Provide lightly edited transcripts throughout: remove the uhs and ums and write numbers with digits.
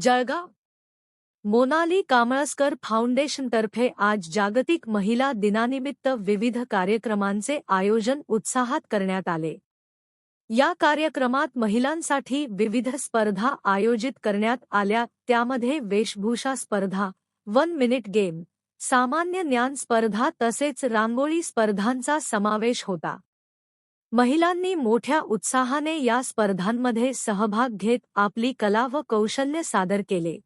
जळगाव मोनाली कामळस्कर फाउंडेशनतर्फे आज जागतिक महिला दिनानिमित्त विविध कार्यक्रमांचे आयोजन उत्साहात करण्यात आले। या कार्यक्रमात महिलांसाठी विविध स्पर्धा आयोजित करण्यात आल्या, त्यामध्ये वेशभूषा स्पर्धा, 1 मिनिट गेम, सामान्य ज्ञान स्पर्धा तसेच रांगोळी स्पर्धांचा समावेश होता। महिलांनी मोठ्या उत्साहाने या स्पर्धांमध्ये सहभाग घेत आपली कला व कौशल्य सादर केले।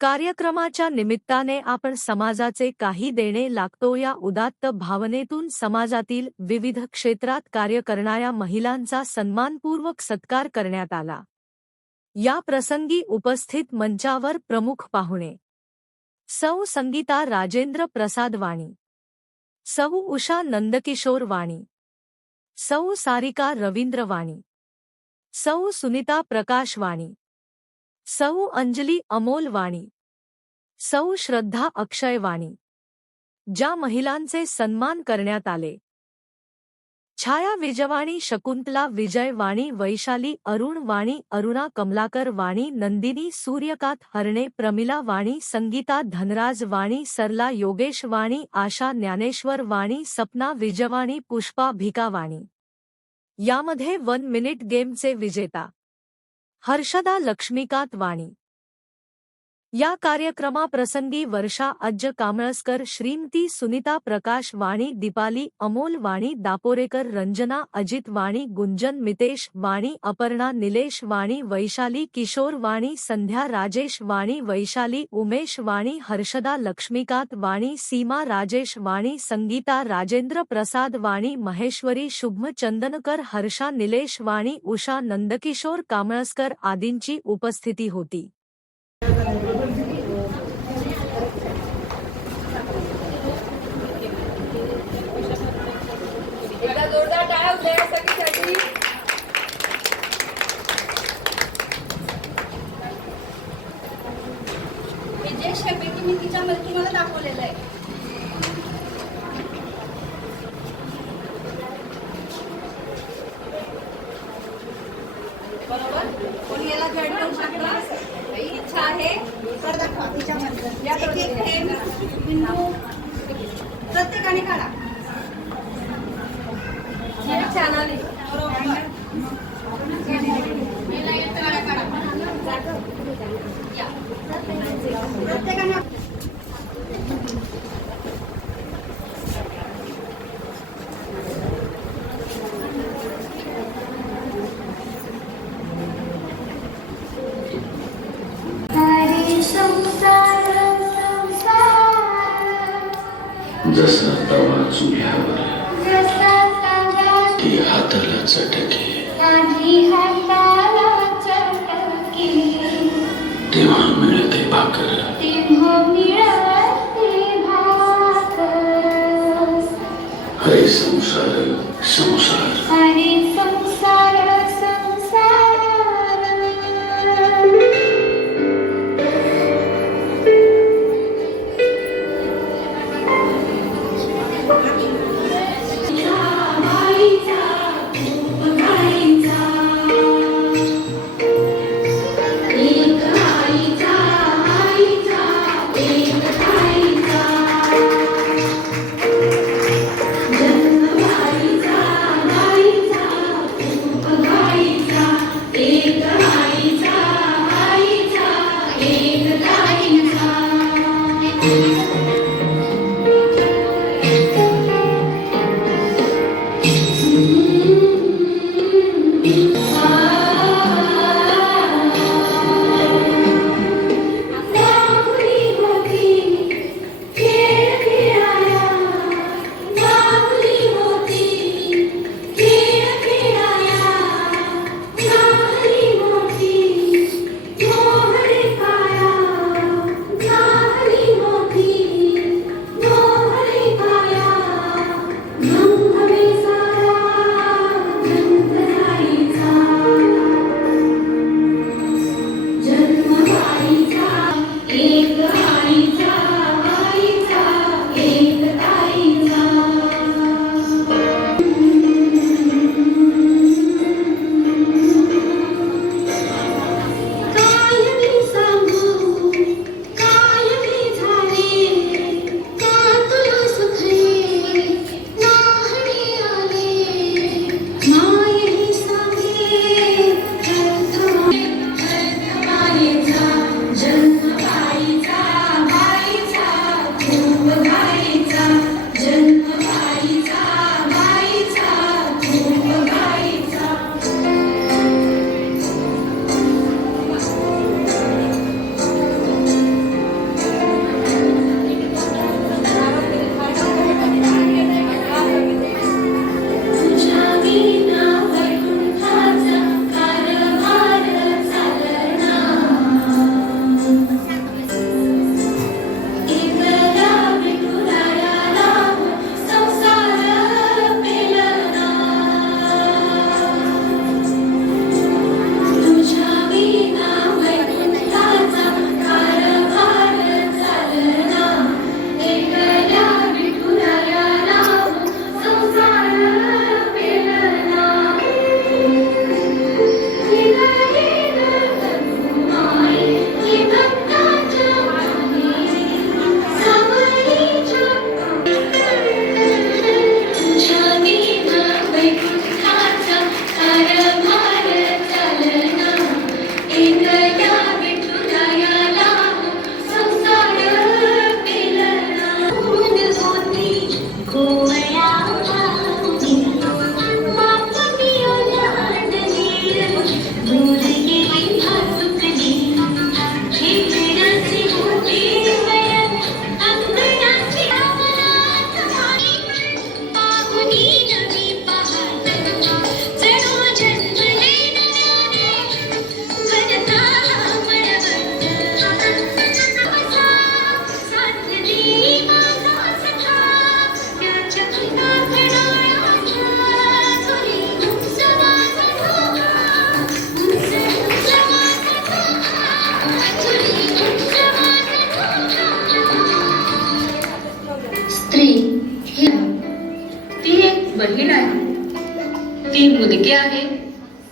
कार्यक्रमाच्या निमित्ताने आपण समाजाचे काही देणे लागतो या उदात्त भावनेतून समाजातील विविध क्षेत्रात कार्य करणाऱ्या महिलांचा सन्मानपूर्वक सत्कार करण्यात आला। या प्रसंगी उपस्थित मंचावर प्रमुख पाहुणे सौ संगीता राजेंद्र प्रसाद वाणी, सौ उषा नंदकिशोर वाणी, सौ सारिका रवींद्र वाणी, सौ सुनीता प्रकाश वाणी, सौ अंजली अमोल वाणी, सौ श्रद्धा अक्षय वाणी, ज्या महिलांचे सन्मान करण्यात आले: छाया विजवाणी, शकुंतला विजय वाणी, वैशाली अरुण वाणी, अरुणा कमलाकर वाणी, नंदिनी सूर्यकांत हरणे, प्रमिला वाणी, संगीता धनराज वाणी, सरला योगेश वाणी, आशा ज्ञानेश्वर वाणी, सपना विजवाणी, पुष्पा भिका वाणी। यामध्ये 1 मिनिट गेमचे विजेता हर्षदा लक्ष्मीकांत वाणी। या कार्यक्रमाप्रसंगी वर्षा अज्ज कामळस्कर, श्रीमती सुनीता प्रकाश वाणी, दीपाली अमोल वाणी, दापोरेकर रंजना अजित वाणी, गुंजन मितेश वाणी, अपर्णा निलेश वाणी, वैशाली किशोर वाणी, संध्या राजेश वाणी, वैशाली उमेश वाणी, हर्षदा लक्ष्मीकांत वाणी, सीमा राजेश वाणी, संगीता राजेंद्र प्रसाद वाणी, महेश्वरी शुभम चंदनकर, हर्षा निलेश वाणी, उषा नंदकिशोर कामळस्कर आदींची उपस्थिती होती। एकदा जोरदार टाळ्या होत्या या सगळ्यांसाठी। जे शेपैकी मी तिच्यामध्ये तुम्हाला दाखवलेलं आहे। बरोबर, कोणी याला जॉईन करू शकता? इच्छा आहे तर दाखवा तिच्यामध्ये। या बिंदू प्रत्येकाने काढा। छान आली प्रत्येकाने। जसा तवा चुल्यावर ती हाताला चटके, तेव्हा मिळते भाकर, हरे संसार संसार।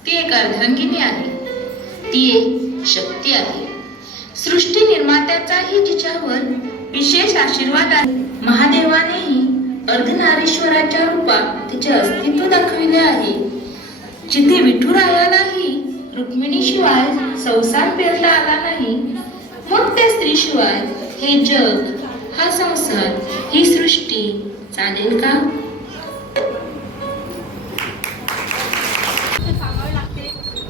ती एक अर्धांगिनी आहे, ती एक शक्ती आहे. सृष्टी निर्मात्याचाही जिच्यावर विशेष आशीर्वाद आहे. महादेवानेही अर्धनारीश्वराच्या रूपात तिचे अस्तित्व दाखविले आहे. जिथे विठुरायालाही रुक्मिणीशिवाय संसार पेरता आला नाही, मग त्या स्त्रीशिवाय हे जग, हा संसार, ही सृष्टी चालेल का? सांगावे लागते.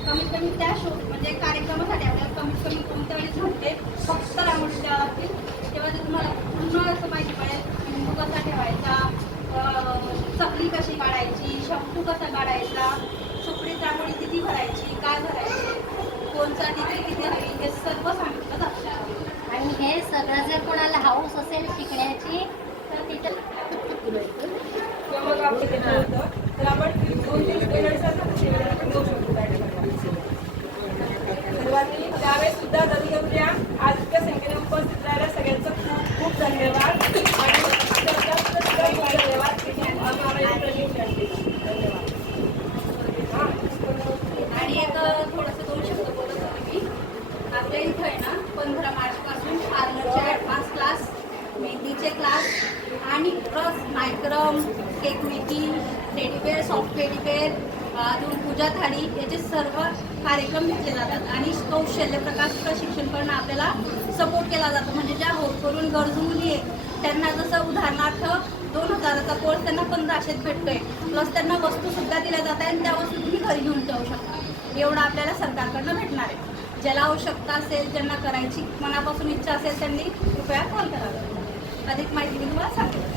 कमीत कमी त्या शो म्हणजे कार्यक्रमासाठी आपल्याला कमीत कमी कोणत्या वेळेस म्हणते फक्त रांगोळी द्यावं लागतील. तेव्हा ते तुम्हाला पूर्ण असं माहिती पडेल. लिंबू कसा ठेवायचा, चकली कशी काढायची, शंकू कसा काढायचा, सुकडीत रांगोळी किती भरायची, काय भरायची, कोणचा डिग्री किती हवी, हे सर्व सांगितलं जातं. आणि हे सगळं जर कोणाला हाऊस असेल शिकण्याची तर तिथं मग आपण ते होतं तर आपण 2-3 स्टेजचा घेऊ शकतो सुरुवाती त्यावेळेस सुद्धा दलिया आज इतक्या संख्येने उपस्थित राहायला सगळ्यांचं खूप खूप धन्यवाद. आणि धन्यवाद आणि एक थोडंसं 2 शब्द बोलत होते मी. आपल्या इथं आहे ना 15 मार्चपासून पार्लरचे ॲडव्हान्स क्लास, मेहंदीचे क्लास आणि प्लस मायक्रम, cake making, teddy bear, soft teddy bear, अजून पूजा थाळी याचे सर्व कार्यक्रम घेतले जातात. आणि कौशल्य प्रकाश प्रशिक्षण करणं आपल्याला सपोर्ट केला जातो. म्हणजे ज्या होतकरून गरजू मुली आहेत त्यांना जसं उदाहरणार्थ 2000चा कोर्स त्यांना 1500त भेटतोय, प्लस त्यांना वस्तूसुद्धा दिल्या जात आहे आणि त्या वस्तू तुम्ही घरी घेऊन जाऊ शकता. एवढं आपल्याला सरकारकडनं भेटणार आहे. ज्याला आवश्यकता असेल, ज्यांना करायची मनापासून इच्छा असेल त्यांनी कृपया कॉल करावा. अधिक माहिती मी तुम्हाला सांगते.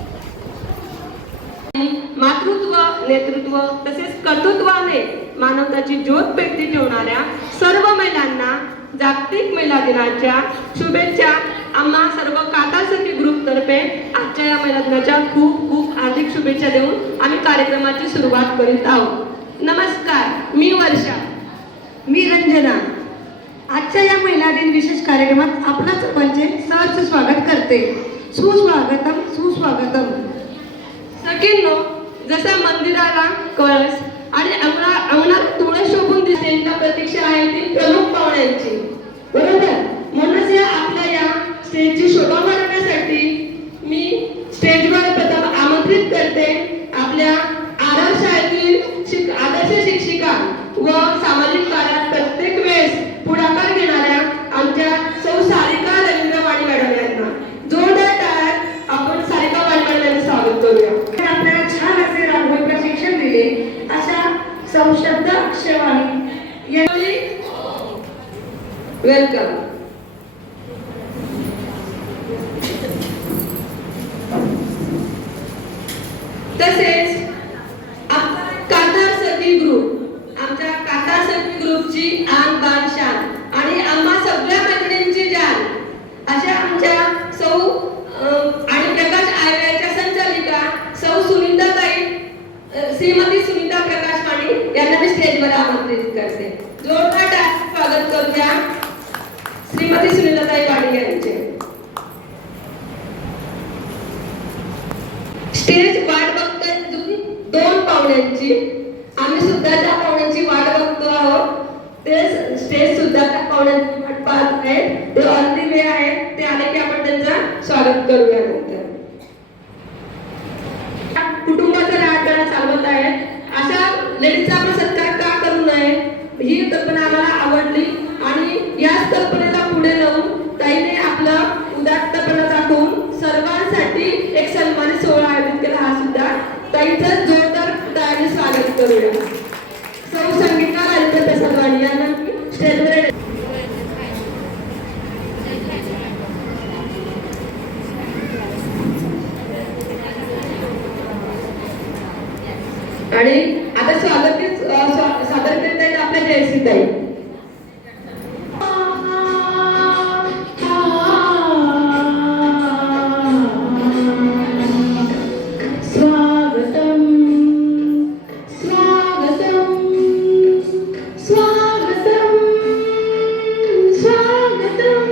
मातृत्व, नेतृत्व तसेच कर्तृत्वाने मानवताची ज्योत पेटती ठेवणाऱ्या सर्व महिलांना जागतिक महिला दिनाच्या शुभेच्छा. आम्हा सर्व काटा सखी ग्रुपतर्फे आजच्या या महिला दिनाच्या खूप खूप हार्दिक शुभेच्छा देऊन आम्ही कार्यक्रमाची सुरुवात करीत आहोत. नमस्कार, मी वर्षा. मी रंजना. आजच्या या महिला दिन विशेष कार्यक्रमात आपणा सर्वांचे सहर्ष स्वागत करते. सुस्वागतम, सुस्वागतम. सखींनो, जसा मंदिराला कळस आणि अंगणात तुळस शोभून दिसते, त्या प्रतीक्षा आहे ती प्रमुख पाहुण्यांची, बरोबर. म्हणूनच या आपल्या या स्टेजची शोभा वाढवण्यासाठी मी स्टेजवर प्रथम आमंत्रित करते आपल्या आदर्श शाळेतील आदर्श शिक्षिका व सामाजिक कार्यात प्रत्येक वेळेस पुढाकार घेणाऱ्या आमच्या सौ सारिका रवींद्र वाणी मॅडम यांना. जोरदार टाळ्यात आपण सारिका वाणी मॅडम यांचं स्वागत करूया. आपल्याला छान असे रांगोळी प्रशिक्षण दिले अशा सौशब्द अक्षरवाणी यांनी वेलकम. तसेच कातार सखी ग्रुप, आमच्या कातार सखी ग्रुपची आन बान शान आणि आम्हा सगळ्या मैत्रिणींची जान अशा आमच्या सौ आणि प्रकाश आयुर्वेदाच्या संचालिका सौ सुनीताताई, श्रीमती सुनीता प्रकाश वाणी यांना मी स्टेजवर आमंत्रित करते. जोरदार स्वागत करूया श्रीमती सुनीताताई वाणी यांचे. स्टेज वाट बघतात 2 पाहुण्यांची. आम्ही सुद्धा त्या पाहुण्यांची वाट बघतो आहोत. ते स्टेज सुद्धा त्या पाहुण्यांची वाट पाहत आहेत. ते ऑन दी वे आहेत. ते आले की आपण त्यांचं स्वागत करूया. नंतर कुटुंबाचा राजकारण चालवत आहेत अशा लेडीजचा आपण सत्कार का करू नये, ही कल्पना आम्हाला आवडली. आणि याच कल्पनेला पुढे लावून ताईने आपलं उदात्तपणा दाखवून सर्वांसाठी एक सन्मानित सोहळा आयोजित केला. हा सुद्धा ताईचं जोरदार टाळ्याने स्वागत करूया. सौ संगीता ललिता प्रसाद वाणी यांना स्टेजवर. आणि आता सादर करीत आहेत आपल्या जयसीताई. स्वागतम स्वागतम स्वागतम स्वागतम.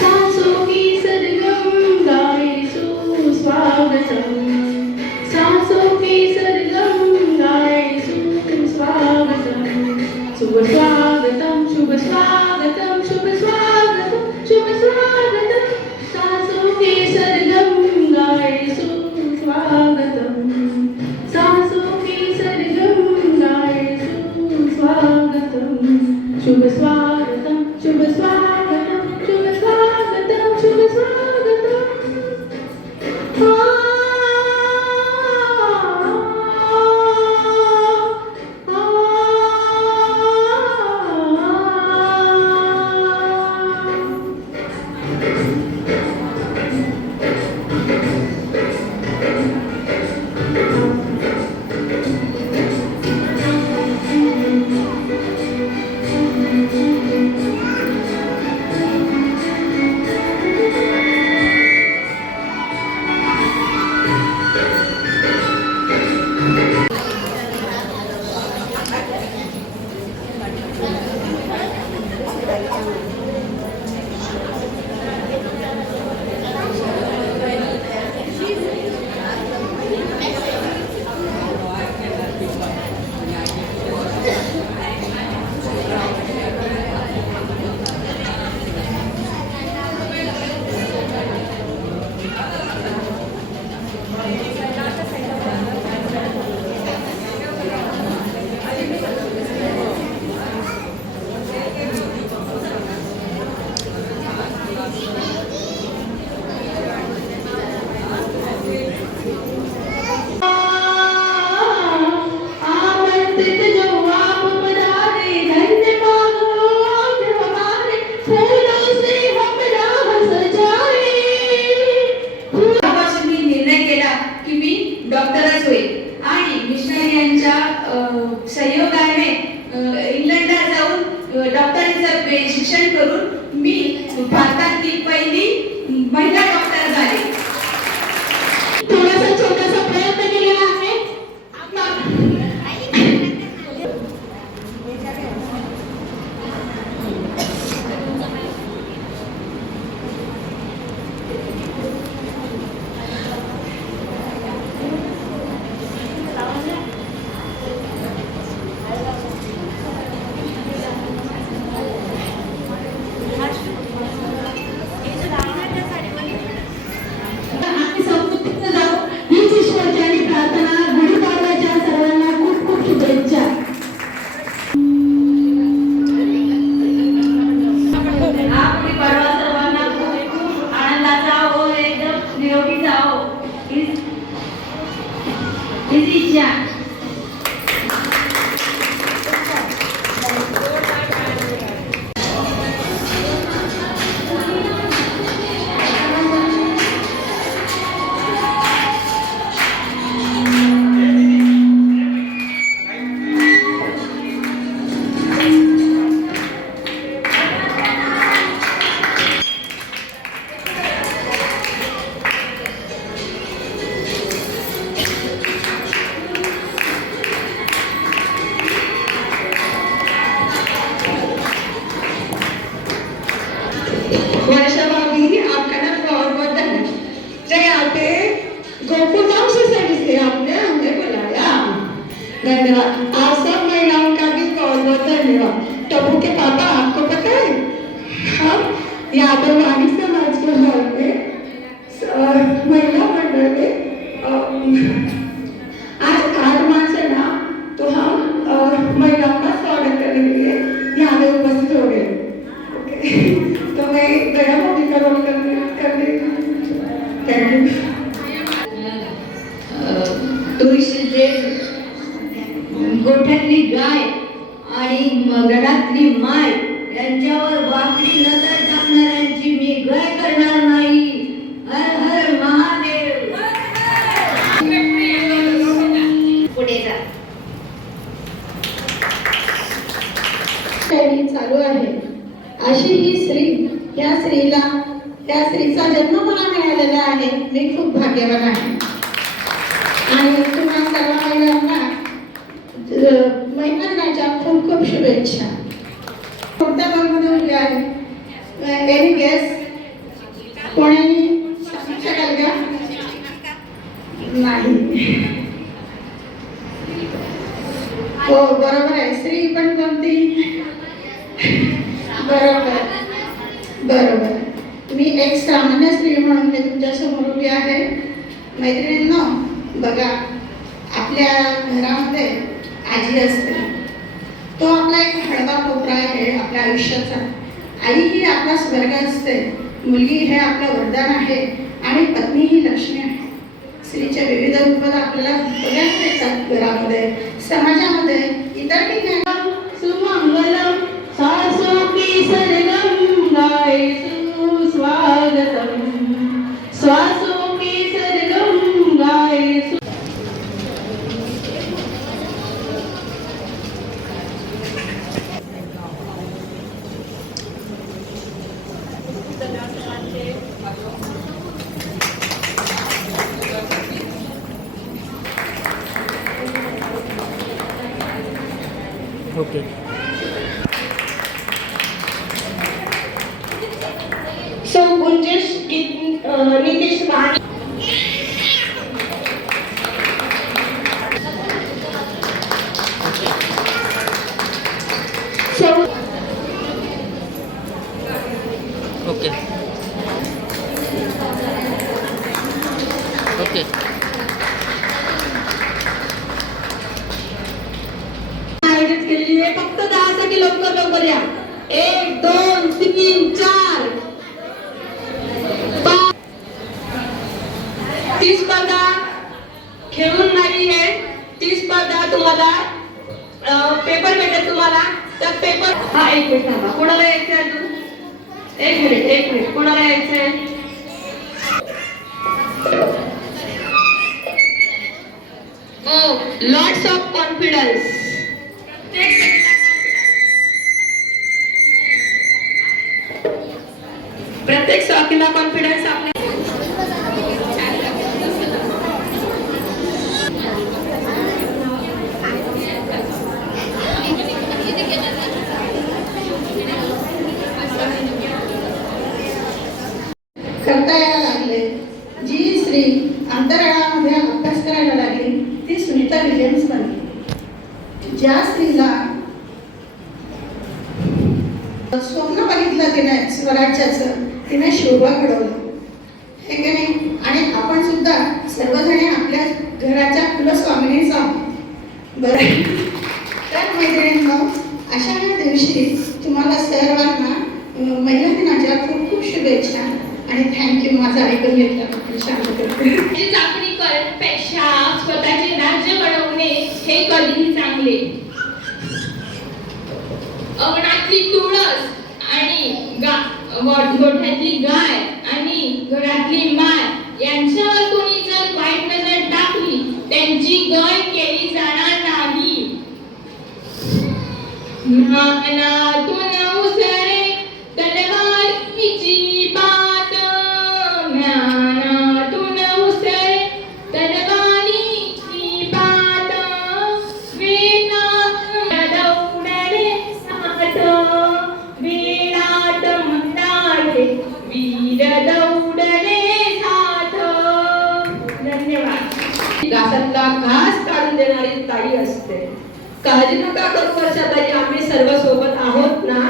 स्वागतम तेव्हापासून मी निर्णय केला की मी डॉक्टरच होईल आणि मिशनरी यांच्या सहयोगाने इंग्लंडला जाऊन डॉक्टरीचं शिक्षण करून मी भारतातली पहिली महिला डॉक्टर झाले. थोडासा छोटासा प्रयत्न केलेला आहे. आम्ही संस्कृतीत जाऊ हीच ईश्वरची आणि प्रार्थना. गुढीपाडव्याच्या सर्वांना खूप खूप शुभेच्छा. हा गुढीपाडवा सर्वांना खूप खूप आनंदाचा हो, एकदम निरोगीचा हो हीच इच्छा. वर्षा भाभी आपका ना बहुत बहुत धन्यवाद. यहाँ पे गोकुल गांव सोसाइटी से आपने हमें बुलाया. धन्यवाद. आप सब महिलाओं का भी बहुत बहुत धन्यवाद. टप्पू के पापा आपको पता है हम यहाँ पर वाणी समाज के हॉल में महिला मंडल में आज 8 मार्च है ना, तो हम महिलाओं का स्वागत करने के लिए यहाँ पे उपस्थित हो गए. तो मैं गया मोदी का रोल करने थैंक यू. तुळशी जे गोठ्यातली गाय आणि घरातली माय यांच्यावर वाकडी नजर टाकणाऱ्यांची मी गय करणार नाही. हर हर महादेव. पुढे जा. चालू आहे. अशी ही स्त्री, या स्त्रीचा जन्म मला मिळालेला आहे. मी खूप भाग्यवान आहे. आणि तुम्हा सर्व महिलांना महिला दिनाच्या खूप खूप शुभेच्छा. कोणत्या भागमध्ये उभी आहे? Any guess? कोणी सांगू शकाल का? नाही. हो बरोबर आहे. स्त्री पण कोणती? बरोबर बरोबर. मी एक सामान्य स्त्री म्हणून मी तुमच्या समोर उभी आहे. मैत्रिणींनो, बघा, आपल्या घरामध्ये आजी असते. तो आपला एक हळवा कोपरा आहे आपल्या आयुष्याचा. आई ही आपला स्वर्ग असते. मुलगी हे आपलं वरदान आहे आणि पत्नी ही लक्ष्मी आहे. स्त्रीचे विविध रूप आपल्याला बघायला मिळतात घरामध्ये, समाजामध्ये, इतर ठिकाणी. सुमंगलम सासू की सरगम गाय सुस्वा श्वासों के सरगम गाए। ओके सो गुंजेश नितीश महान ओके ओके आयोजित केलेली आहे. फक्त 10 साठी लवकर लवकर या. 1 2 3 4 5. ती स्पर्धा खेळून नाही आहे. ती स्पर्धा तुम्हाला पेपर भेटेल तुम्हाला. त्या पेपर हा एक मिनिट थांबा. कोणाला यायचं आहे अजून? एक मिनिट कोणाला यायचं आहे? Oh, lots of confidence. प्रत्येक सॉकीला कॉन्फिडन्स आपल्या करता यायला लागले. जी स्त्री अंतराळामध्ये अभ्यास करायला लागली ती सुनीता विलियम्स बनली. ज्या स्त्रीला स्वप्न बघितलं तिने स्वराज्याचं तिने शोभा घडवलं हे की नाही. आणि आपण सुद्धा सर्वजणे आपल्या घराच्या कुलस्वामिनीच आहोत. बरं तर मैत्रिणींनो, अशा या दिवशी तुम्हाला सर्वांना महिला दिनाच्या खूप खूप शुभेच्छा आणि थँक्यू. माझं ऐकून घेतल्याबद्दल. शांत करते. चाकरी करण्यापेक्षा स्वतःचे राज्य घडवणे हे कधीही चांगले. अंगणातली तुळस आणि गोठ्यातली गाय आणि घरातली माय यांच्यावर कोणी जर वाईट नजर टाकली त्यांची गय केली जाणार नाही. ज्ञानातून उसरे तलवारीची बात. ज्ञानातून उसरे तलवारीची बात. वेणात दौडले साथ. वेणात मंदारे वीर दौडले साथ. धन्यवाद. घासातला घास काढून देणारी ताई असते. काळजी नका करू वर्षाताई, आम्ही सर्व सोबत आहोत ना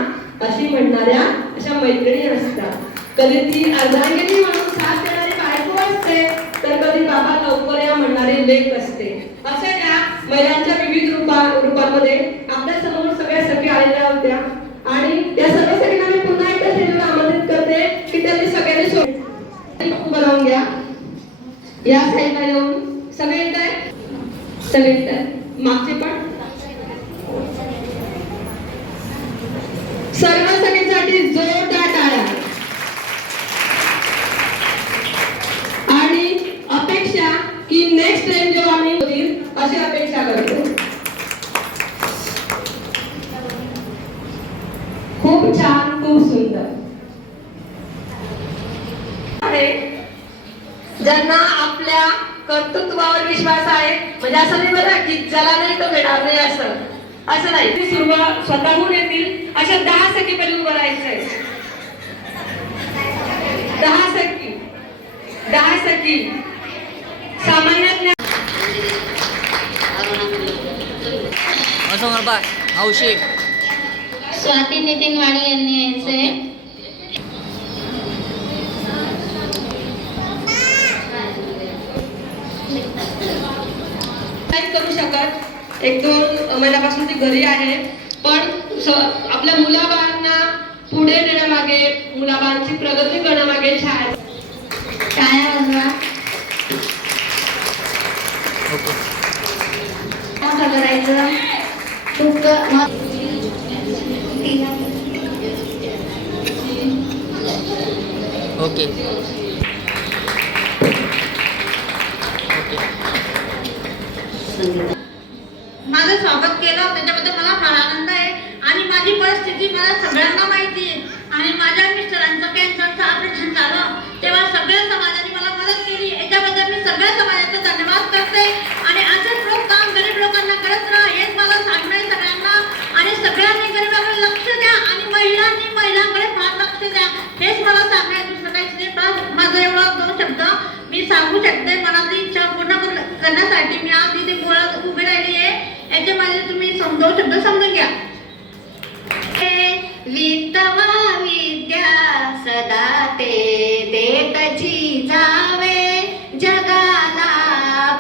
अशी म्हणणाऱ्या अशा मैत्रिणी असतात. कधी ती अर्धांगिनी म्हणून साथ देणारी बायको असते तर कधी बाबा लवकर या म्हणणारी लेक असते. अशा या महिलांच्या विविध रूपांमध्ये आपल्या समोर सगळ्या सखी आलेल्या होत्या आणि त्या सर्व सगळ्यांना मी पुन्हा एकदा स्टेजवर आमंत्रित करते की त्यांनी सगळ्यांनी सोबत बनवून घ्या. या साईडला येऊन सगळे येत आहेत. सगळे येत आहेत. मागचे पण सर्व सगळ्यांसाठी जोरदार टाळ्या. आणि अपेक्षा की नेक्स्ट टाइम जेव्हा आम्ही होतील अशी अपेक्षा करतो. खूप छान, खूप सुंदर आहे. ज्यांना आपल्या कर्तृत्वावर विश्वास आहे, म्हणजे असं नाही बरं की ज्याला नाही तो भेटणार नाही असं नाही. ती सुरुवात स्वतःहून येतील अशा 10 सखी पहिले उभं राहायचंय. 10 सखी सामान्य ज्ञान. असं बाय हौशी स्वाती नितीन वाणी यांनी यायचे. नाही करू शकत. 1-2 महिन्यापासून ती घरी आहे, पण आपल्या मुलाबाळांना पुढे नेण्यामागे, मुलाबाळांची प्रगती करण्यामागे छान टाळ्या वाजवा. कसं करायचं खूप ओके संगीता. माझं स्वागत केलं त्याच्याबद्दल मला फार आनंद आहे आणि माझी परिस्थिती मला सगळ्यांना माहिती आहे आणि माझ्या मिस्टरांचं कॅन्सरचं ऑपरेशन झालं तेव्हा सगळ्या समाजाने मला मदत केली. याच्याबद्दल मी सगळ्या समाजाचा धन्यवाद करते आणि असंच लोक काम गरीब लोकांना करत राहा हेच मला सांगणं आहे सगळ्यांना. आणि सगळ्यांनी गरीबाकडे लक्ष द्या आणि महिलांनी महिलांकडे फार लक्ष द्या हेच मला सांगणं आहे. दुसरं काहीच नाही. बस माझं एवढं 2 शब्द मी सांगू शकते. मनातली इच्छा पूर्ण करण्यासाठी मी आज इथे बोलत उभी राहिली आहे. याचे माझे तुम्ही 2 शब्द समजून घ्या. वितवा विद्या सदा ते देतची जावे जगाला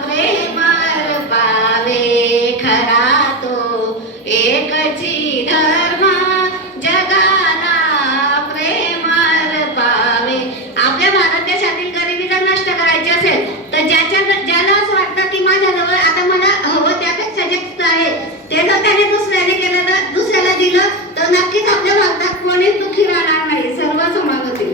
प्रेमर पावे खरा तो एकची धर्म जगाला प्रेमर पावे. आपल्या भारत देशातील गरिबी जर नष्ट करायची असेल तर ज्याला असं वाटतं की माझ्याजवळ आता मला हवं त्यापेक्षा जास्त आहे ते जर त्याने दुसऱ्याने केलं तर दुसऱ्याला दिलं तर नक्कीच आपल्या भारतात कोणीच दुःखी राहणार नाही. सर्व समान होतील.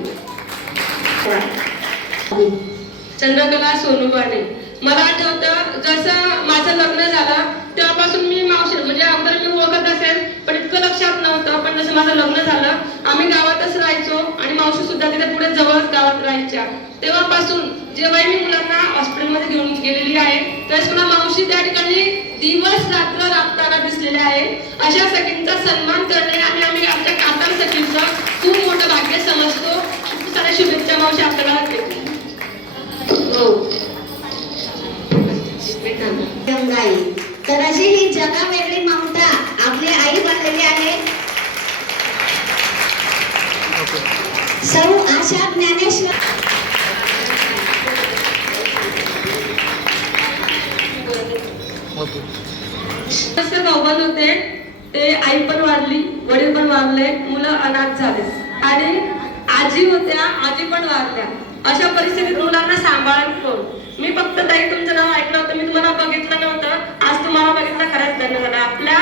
चंद्रकला सोनूबाने. मला आठवतं जसं माझं लग्न झालं तेव्हापासून मी मावशी म्हणजे अगोदर मी ओळखत असेल पण इतकं लक्षात नव्हतं. पण जसं माझं लग्न झालं आम्ही गावातच राहायचो आणि मावशी सुद्धा तिथे पुढे जवळच गावात राहायच्या. तेव्हापासून जेव्हा मी मुलांना हॉस्पिटलमध्ये घेऊन गेलेली आहे त्यावेळेस मला मावशी त्या ठिकाणी दिवस रात्र राबताना दिसलेले आहे. अशा सखींचा सन्मान करणे आणि आम्ही आमच्या कातर सखींचं खूप मोठं भाग्य समजतो. खूप साऱ्या शुभेच्छा मावशी आपल्याला देते. गाई तर अशी ही जगा वेगळी ममता आपली आई बनलेली आहे. सौ आशा ज्ञानेश्वर. मस्त भाऊबंद होते ते आई पण वारली वडील पण वारले मुलं अनाथ झाले आणि आजी होत्या आजी पण वारल्या. अशा परिस्थितीत मुलांना सांभाळून कोण. मी फक्त ताई तुमचं नाव ऐकलं होतं मी तुम्हाला बघितलं नव्हतं आज तुम्हाला बघितलं खरंच धन्यवाद. आपल्या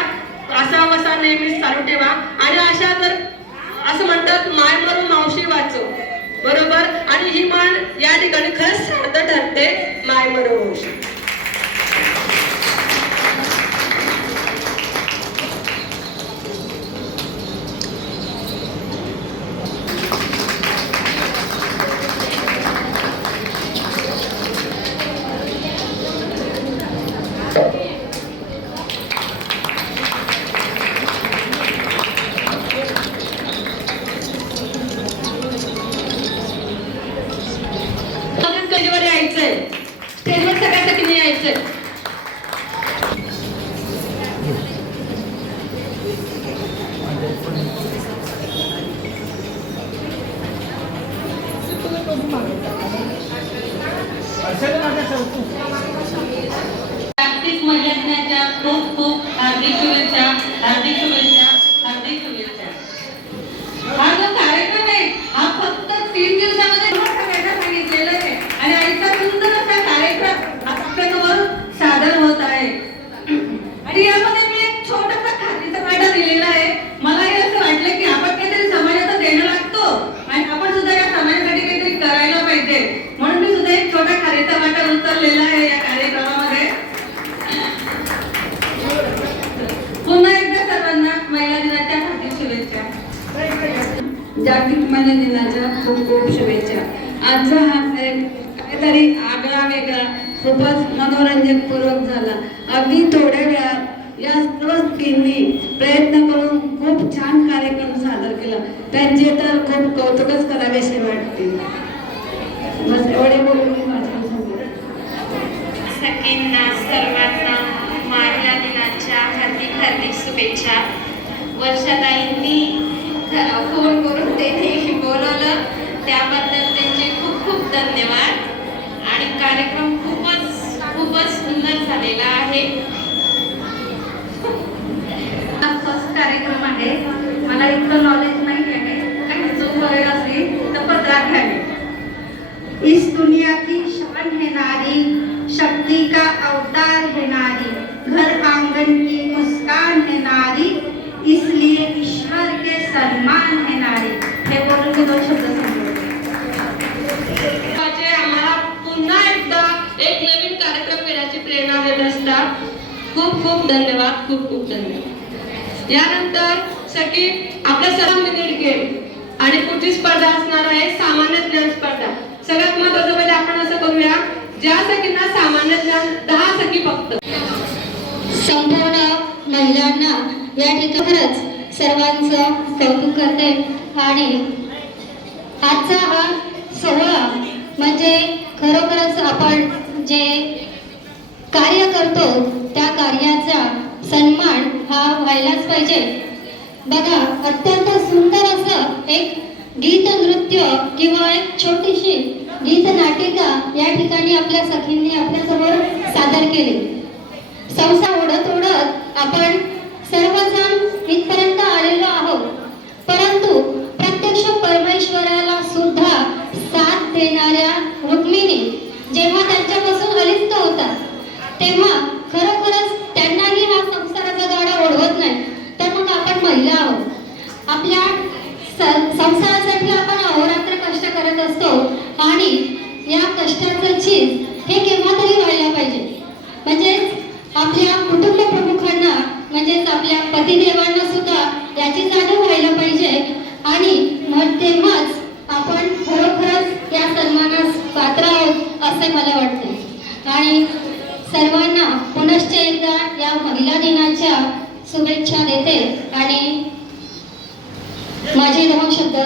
असा वसा नेहमीच चालू ठेवा आणि अशा जर असं म्हणतात माय मरू मावशी वाचो बरोबर आणि ही मान या ठिकाणी खरंच सार्थ ठरते माय मरू मावशी. स्टेजवर यायचंय स्टेजवर सगळ्यांसाठी यायचंय. जागतिक महिला दिनाच्या खूप खूप हार्दिक शुभेच्छा हार्दिक शुभेच्छा हार्दिक शुभेच्छा. हा जो कार्यक्रम आहे हा फक्त 3 दिवसामध्ये सगळ्यांना सांगितलेलं आहे आणि आजचा सुंदर असा कार्यक्रम आपल्यासमोर सादर होत आहे. आणि यामध्ये मी एक छोटासा खात्रीचा वाटा दिलेला आहे. मलाही असं वाटलं की आपण काहीतरी समाजाचं देणं लागतो आणि आपण सुद्धा या समाजासाठी काहीतरी करायला पाहिजे म्हणून मी सुद्धा एक छोटा खात्रीचा वाटा उचललेला आहे या कार्यक्रमामध्ये. पुन्हा एकदा सर्वांना महिला दिनाच्या हार्दिक शुभेच्छा. जागतिक महिला दिनाच्या खूप खूप शुभेच्छा. आजचा हा काहीतरी आगळा वेगळा खूपच मनोरंजक पूर्वक झाला. अगदी थोड्या वेळात या सर्व स्त्रींनी प्रयत्न करून खूप छान कार्यक्रम सादर केला. त्यांचे तर खूप कौतुकच करावेसे वाटते. बस एवढे बोलून मी माझ्या सगळ्यांना सर्वांना महिला दिनाच्या हार्दिक हार्दिक शुभेच्छा. वर्षाताईंनी फोन करून त्यांनी बोलवलं त्याबद्दल त्यांचे खूप खूप धन्यवाद. आणि कार्यक्रम खूपच सुंदर झालेला आहे. फर्स्ट कार्यक्रम आहे. मला इतकं नॉलेज नाही आहे काही चूक वगैरे असली तर पत्रात घ्यावी. इस दुनिया की शान है नारी शक्ति का अवतार है नारी घर आंगन की मुस्कान है नारी इसलिए ईश्वर के सन्मान है नारी. हे बोलून मी 2 शब्द सांगितले. आम्हाला पुन्हा एकदा एक नवीन कार्यक्रम घेण्याची प्रेरणा देत असतात. खूप खूप धन्यवाद, खूप खूप धन्यवाद. यानंतर सखी आपला 7 मिनिट गेम आणि पुढची स्पर्धा असणार आहे सामान्य ज्ञान स्पर्धा. सगळ्यात महत्त्वाचं म्हणजे आपण असं करूया, ज्या सखींना सामान्य ज्ञान 10 सखी फक्त. संपूर्ण महिलांना या ठिकाणच सर्वांचं कौतुक करते आणि आजचा हा सोहळा म्हणजे खरोखरच आपण जे कार्य करतो त्या कार्याचा सन्मान हा व्हायलाच पाहिजे. बघा, अत्यंत सुंदर असं एक गीत नृत्य किंवा एक छोटीशी गीत नाटिका या ठिकाणी आपल्या सखींनी आपल्यासमोर सादर केली. संसार ओढत ओढत आपण सर्वजण इथपर्यंत आलेलो आहोत, परंतु प्रत्यक्ष परमेश्वराला सुद्धा साथ देणाऱ्या रुक्मिणी जेव्हा त्यांच्यापासून अलिप्त होतात तेव्हा खरोखरच त्यांनाही हा संसाराचा गाडा ओढवत नाही. तर मग आपण महिला आहोत, आपल्या संसारासाठी आपण अहोरात्र कष्ट करत असतो आणि या कष्टाचं चीज हे केव्हा तरी व्हायला पाहिजे. म्हणजेच आपल्या कुटुंब प्रमुखांना म्हणजेच आपल्या पतिदेवांना सुद्धा याची जाणीव व्हायला पाहिजे आणि मग तेव्हाच आपण खरोखरच या सन्मानास पात्र आहोत असे मला वाटते. आणि सर्वांना पुनश्च एकदा या महिला दिनाच्या शुभेच्छा देते आणि माझे 2 शब्द